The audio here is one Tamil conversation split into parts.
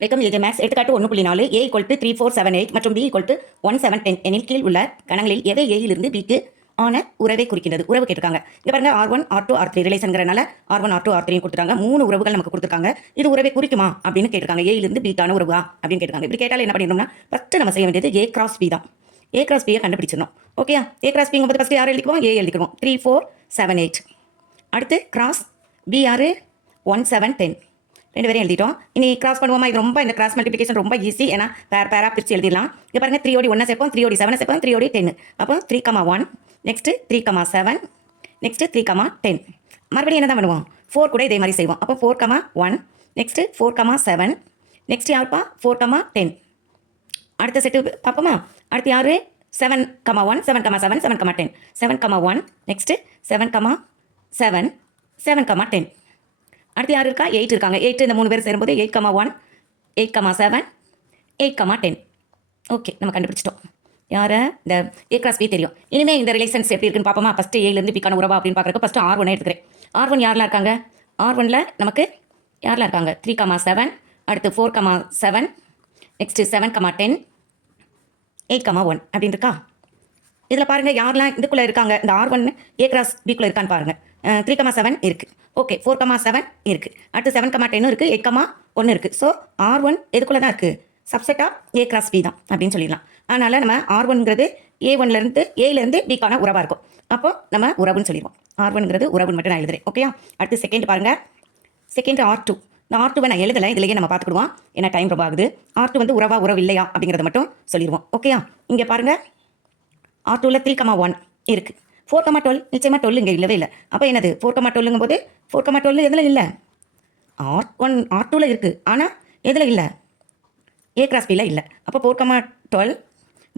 Welcome AJ maths. எடுத்துக்காட்டு 1.4 a = 3 4 7 8 மற்றும் b = 1 7 10 எனில் கீழ் உள்ள கணங்களில் எவை a இலிருந்து b க்கு ஆன உறவை குறிக்கிறது. உறவு கேட்டிருக்காங்க. இங்க பாருங்க r1 r2 r3 ரிலேஷன்ங்கறனால r1 r2 r3 கொடுத்துட்டாங்க. மூணு உறவுகள் நமக்கு கொடுத்துருக்காங்க. இது உறவை குறிக்குமா அப்படின்னு கேட்டிருக்காங்க. a இலிருந்து b க்கான உறவா அப்படின்னு கேட்டிருக்காங்க. இப்படி கேட்டால என்ன பண்ணிடணும்னா ஃபர்ஸ்ட் நம்ம செய்ய வேண்டியது a cross b தான். a cross b கண்டுபிடிச்சிடணும். ஓகேயா? a cross b ங்கும்போது ஃபர்ஸ்ட் யாரை எழுதிக்குவோம்? a எழுதிக்குவோம். 3 4 7 8. அடுத்து cross b யாரு? 1 7 10. ரெண்டு பேரும் எழுதிட்டோம். இனி கிராஸ் பண்ணுவோமா? இது ரொம்ப இந்த கிராஸ் மல்டிபிகேஷன் ரொம்ப ஈஸி. ஏன்னா பேரா பிரித்து எழுதிடலாம். இங்கே பாருங்க 3 ஓடி 1 சேர்ப்போம், 3 ஓடி 7 சேர்ப்போம், 3 ஓடி 10. அப்போ 3, 1 நெக்ஸ்ட் 3, 7 நெக்ஸ்ட் 3, 10. மறுபடியும் என்ன தான் பண்ணுவோம்? 4 கூட இதே மாதிரி செய்வோம். அப்போ 4, 1 நெக்ஸ்ட் 4, 7 நெக்ஸ்ட் யாருப்பா? 4, 10. அடுத்த செட்டு பார்ப்போமா? அடுத்து யாரு? 7, 1 7, 7 7, 10. 7, 1 நெக்ஸ்ட் 7, 7 7, 10. அடுத்து யார் இருக்கா? 8 இருக்காங்க. 8 இந்த மூணு பேர் சேரும்போது 8, 1 8, 7 8, 10. ஓகே, நம்ம கண்டுபிடிச்சிட்டோம். யாரை? இந்த a cross b தெரியும். இனிமேல் இந்த ரிலேஷன்ஸ் எப்படி இருக்குன்னு பார்ப்போமா? ஃபஸ்ட்டு ஏலேருந்து பிக்கான உறவா அப்படின்னு பார்க்குறப்ப ஃபஸ்ட்டு r1 எடுத்துக்கிறேன். r1 யாரெலாம் இருக்காங்க? r1ல் நமக்கு யாரெலாம் இருக்காங்க? 3, 7 அடுத்து 4, 7 நெக்ஸ்ட்டு 7, 10 8, 1 அப்படின்னு இருக்கா? இதில் பாருங்கள் யாரெலாம் இதுக்குள்ளே இருக்காங்க. இந்த r1 a cross b-க்குள்ளே இருக்கான்னு பாருங்கள். 3, 7 இருக்குது. ஓகே, 4, 7 இருக்குது. அடுத்து 7, 10 இருக்குது. 8, 1 இருக்குது. ஸோ r1 எதுக்குள்ளே தான் இருக்குது? சப்செட்டாக a cross b தான் அப்படின்னு சொல்லிடலாம். அதனால் நம்ம r1ங்கிறது ஏலேருந்து பிக்கான உறவாக இருக்கும். அப்போ நம்ம உறவுன்னு சொல்லிடுவோம். r1ங்கிறது உறவுன்னு மட்டும் நான் எழுதுறேன். ஓகேயா? அடுத்து செகண்ட் பாருங்கள். Second r2. இந்த r2வை நான் எழுதலை, இதுலேயே நம்ம பார்த்துக்கிடுவோம். ஏன்னா டைம் ரொம்ப ஆகுது. r2 வந்து உறவு இல்லையா அப்படிங்கிறத மட்டும் சொல்லிடுவோம். ஓகேயா? இங்கே பாருங்கள், r2ல் 3, 1 இருக்குது. 4, 12 நிச்சயமாக 12 இங்கே இல்லவே இல்லை. அப்போ என்னது? 4, 12ங்கும் போது 4, 12 எதில் இல்லை? r2ல் இருக்குது. ஆனால் எதில் இல்லை? a cross b-ல இல்லை. அப்போ 4, 12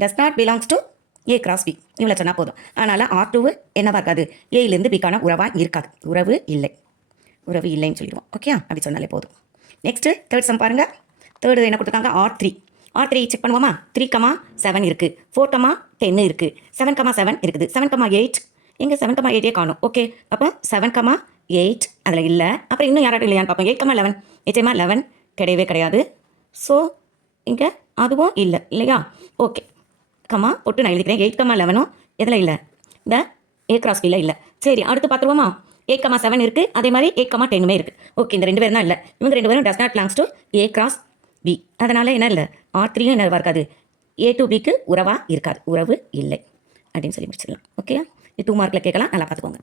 does not belongs to a cross b. இவ்வளோ சொன்னால் போதும். அதனால் r2 என்னவா இருக்காது? ஏலேருந்து பிக்கான உறவாக இருக்காது. உறவு இல்லைன்னு சொல்லிடுவோம். ஓகே, அப்படி சொன்னாலே போதும். நெக்ஸ்ட்டு தேர்ட் சம் பாருங்கள். தேர்டு என்ன கொடுத்துருக்காங்க? r3 செக் பண்ணுவோமா? 3, 7 இருக்குது. 4, 10 இருக்குது. 7, 7 இருக்குது. 7, 8 எங்கே? 7, 8 காணும். ஓகே, அப்போ 7, 8 அதில் இல்லை. அப்புறம் இன்னும் யாராட்டும் இல்லையான்னு பார்ப்போம். 8, 11 நிச்சயமாக 11 கிடையவே கிடையாது. ஸோ இங்கே அதுவும் இல்லையா? ஓகே, போட்டு நான் எழுதிக்கிறேன். 8, 11 எதில் இல்லை? இந்த a cross b-ல இல்லை. சரி, அடுத்து பார்த்துருவோமா? 8, 7 இருக்குது. அதே மாதிரி 8, 10 இருக்குது. ஓகே, இந்த ரெண்டு பேரும் தான் இல்லை. இவங்க ரெண்டு பேரும் does not belongs to a cross b. அதனால் என்ன இல்லை? r3 என்னவா இருக்காது? a to b-க்கு உறவாக இருக்காது. உறவு இல்லை அப்படின்னு சொல்லி முடிச்சிடலாம். ஓகே, இது 2 மார்க்கில் கேட்கலாம். நல்லா பார்த்துக்கோங்க.